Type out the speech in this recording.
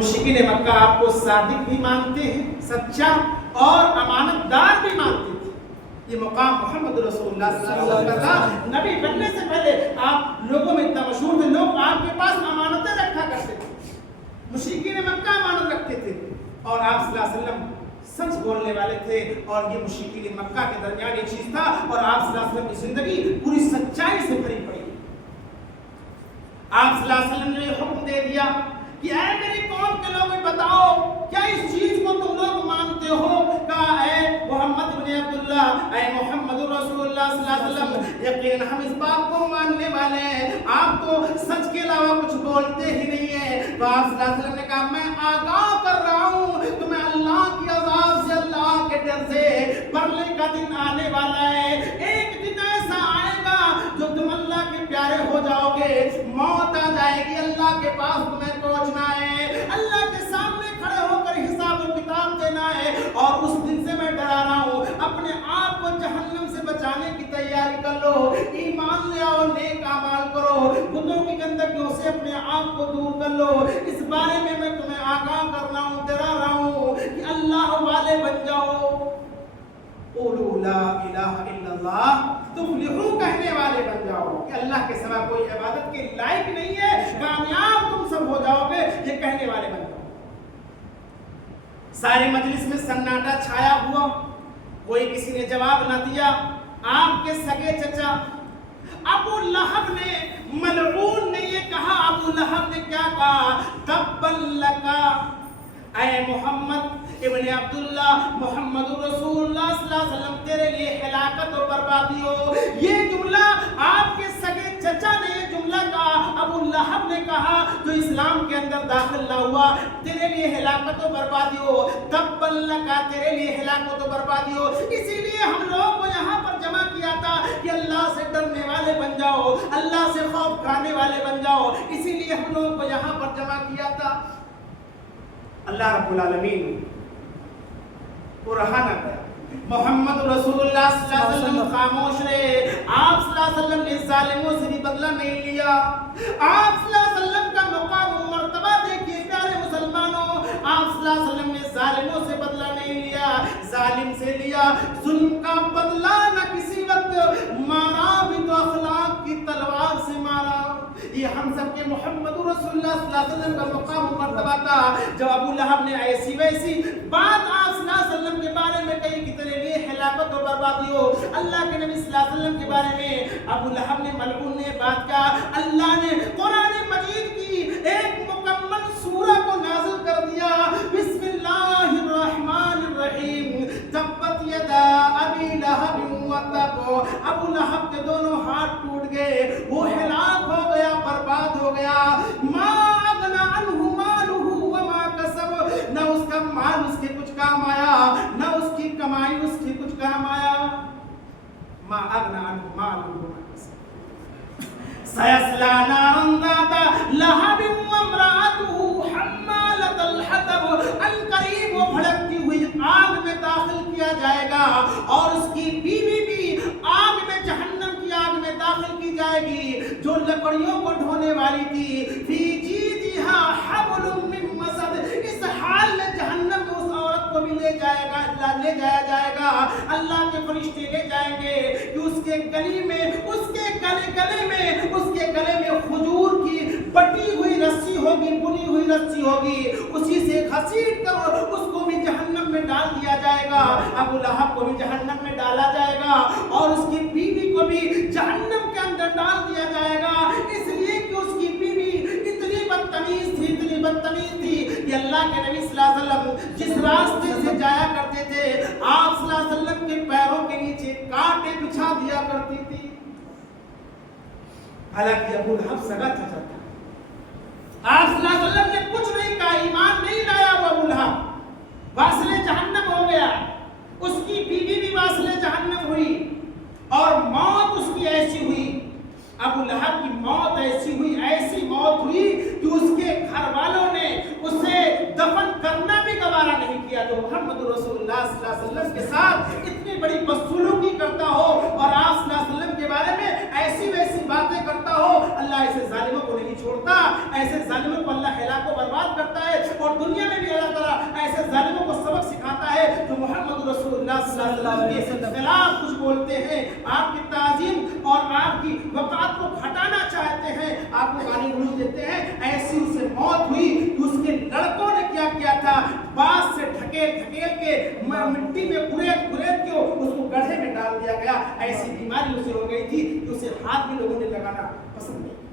مشرکین مکہ آپ کو صادق بھی مانتے ہیں، سچا اور امانت دار بھی مانتے تھے۔ یہ مقام محمد رسول اللہ صلی اللہ علیہ وسلم کا نبی بننے سے پہلے آپ لوگوں میں اتنا مشہور تھے، لوگ آپ کے پاس امانتیں رکھا کرتے تھے۔ مشرکین مکہ امانت رکھتے تھے اور آپ صلی اللہ علیہ وسلم سچ بولنے والے تھے، اور یہ مشرکین مکہ کے درمیان یہ چیز تھا، اور آپ صلی اللہ علیہ وسلم کی زندگی پوری سچائی سے بھری پڑی۔ آپ صلی اللہ علیہ وسلم نے یہ حکم دے دیا کہ اے میری قوم کے لوگ بتاؤ کیا اس چیز کو تم لوگ مانتے ہو؟ کہا اے محمد بن عبداللہ، اے محمد رسول اللہ صلی اللہ علیہ وسلم، یقیناً ہم اس بات کو ماننے والے ہیں، آپ تو سچ کے علاوہ کچھ بولتے ہی نہیں ہیں۔ تو آپ صلی اللہ علیہ وسلم نے کہا میں آگاہ کر رہا ہوں تمہیں اللہ کی عذاب سے، اللہ کے ڈر سے، پرلے کا دن آنے والا ہے، ایک دن ایسا آئے گا جو تم اللہ کے پیارے ہو جاؤ گے، موت آ جائے گی، اللہ کے پاس تمہیں پہنچنا ہے، اللہ کے سامنے کھڑے ہو کر حساب و کتاب دینا ہے، اور اس دن سے میں ڈرا رہا ہوں، اپنے آپ کو جہنم سے بچانے کی تیاری کر لو، ایمان لے آؤ، نیک اعمال کرو، بتوں کی گندگیوں سے اپنے آپ کو دور کر لو۔ اس بارے میں تمہیں آگاہ کر رہا ہوں، ڈرا رہا ہوں کہ اللہ والے بن جاؤ، قولوا لا الہ الا اللہ تفلحوا، کہنے والے بن جاؤ کہ اللہ کے سوا کوئی عبادت کے لائق نہیں ہے، کامیاب تم سب ہو جاؤ گے، یہ کہنے والے بن جاؤ۔ سارے مجلس میں سناٹا چھایا ہوا، کوئی کسی نے جواب نہ دیا۔ آپ کے سگے چچا ابو لہب نے، ملعون نے یہ کہا، ابو لہب نے کیا کہا؟ تبا لکا، اے محمد ابن عبداللہ، محمد رسول اللہ صلی اللہ علیہ وسلم، تیرے لیے ہلاکت و بربادی ہو۔ یہ جملہ آپ کے سگے چچا نے یہ جملہ کہا، ابو لہب نے کہا جو اسلام کے اندر داخل نہ ہوا، تیرے لیے ہلاکت و بربادی ہو، تبا لکا، تیرے لیے ہلاکت و بربادی ہو۔ اسی لیے ہم لوگوں کو یہاں پر جمع کیا تھا کہ اللہ سے ڈرنے والے بن جاؤ، اللہ سے خوف کھانے والے بن جاؤ، اسی لیے ہم لوگوں کو یہاں پر جمع کیا تھا۔ اللہ رب العالمین کو رہا نہ گیا، محمد رسول اللہ صلی اللہ علیہ وسلم خاموش رہے۔ آپ صلی اللہ علیہ وسلم نے ظالموں سے بھی بدلہ نہیں لیا۔ آپ صلی اللہ علیہ وسلم کا مقام و مرتبہ دیکھیے پیارے مسلمانوں، آپ صلی اللہ علیہ وسلم نے ظالموں سے بدلہ نہیں لیا، ظالم سے لیا ظلم کا بدلہ نہ کسی وقت، مارا بھی تو اخلاق کی تلوار سے مارا۔ یہ ہم سب کے محمد رسول اللہ صلی اللہ علیہ وسلم کا مقام و مرتبہ تھا۔ جب ابو لہب نے ایسی ویسی بات آپ صلی اللہ علیہ وسلم کے بارے میں کہی کہ تیرے لیے ہلاکت و بربادی ہو، اللہ کے نبی صلی اللہ علیہ وسلم کے بارے میں ابو لہب نے، ملعون نے بات کہا، اللہ نے قرآن مجید کی ایک مکمل سورہ کو نازل کر دیا، بسم اللہ الرحمن الرحیم، تبت یدا ابی لہب وتب، ابو لہب کے دونوں ہاتھ ٹوٹ گئے، وہ ہلاک ہو گیا، برباد ہو گیا، ما اغنی عنہ مالہ وما کسب، نہ اس کا مال اس کے کچھ کام آیا، نہ اس کی کمائی اس کے کچھ کام آیا، ما اغنی عنہ مالہ وما کسب، سیصلی نارا ذات لہب وامرأتہ حمالۃ الحطب، عنقریب وہ بھڑکتی ہوئی آگ میں داخل کیا جائے گا، اور اس کی بیوی بھی آگ میں، جہنم کی آگ میں داخل کی جائے گی، جو لکڑیوں کو ڈھونے والی تھی، فی جیدہا حبل من مسد، اس حال میں جہنم میں اس عورت کو بھی لے جایا جائے گا، اللہ کے فرشتے لے جائیں گے کہ اس کے گلے میں، اس کے گلے میں کھجور کی بٹی ہوئی رسی ہوگی، بنی ہوئی رسی ہوگی، اسی سے گھسیٹ کر اس کو بھی جہنم میں ڈال دیا جائے گا، ابو لہب کو بھی جہنم میں ڈالا جائے گا، اور اس کی بیوی کو بھی جہنم کے اندر ڈال دیا جائے گا، اس لیے کہ اس کی بیوی اتنی بدتمیز تھی کہ اللہ کے نبی صلی اللہ علیہ وسلم جس راستے سے جایا کرتے تھے، آپ صلی اللہ علیہ وسلم کے پیروں کے نیچے کانٹے بچھا دیا کرتی تھی۔ حالانکہ ابو لہب سگا چچا تھا، آپ صلی اللہ علیہ وسلم نے کچھ نہیں کہا، ایمان نہیں لایا وہ ابو لہب، واصل جہنم ہو گیا، اس کی بیوی بھی واصل جہنم ہوئی، اور موت اس کی ایسی ہوئی، ابو لہب کی موت ایسی موت ہوئی کہ اس کے گھر والوں نے اسے دفن کرنا بھی گوارا نہیں کیا۔ جو محمد رسول اللہ صلی اللہ علیہ وسلم کے ساتھ اتنی بڑی بدسلوکی کرتا ہو اور آپ صلی اللہ علیہ وسلم کے بارے میں ایسی ویسی باتیں کرتا ہو، اللہ ایسے ظالموں کو نہیں چھوڑتا، ایسے ظالموں کو اللہ ہلاک و برباد کرتا ہے، اور صلی اللہ علیہ وسلم کے خلاف کچھ بولتے ہیں، آپ کی تعظیم اور آپ کی وقات کو گھٹانا چاہتے ہیں، آپ کو گالی گلوچ دیتے ہیں، ایسی اسے موت ہوئی کہ اس کے لڑکوں نے کیا تھا، بانس سے ڈھکیل کے مٹی میں گریز کے اس کو گڑھے میں ڈال دیا گیا. ایسی بیماری اسے ہو گئی تھی کہ اسے ہاتھ بھی لوگوں نے لگانا پسند نہیں.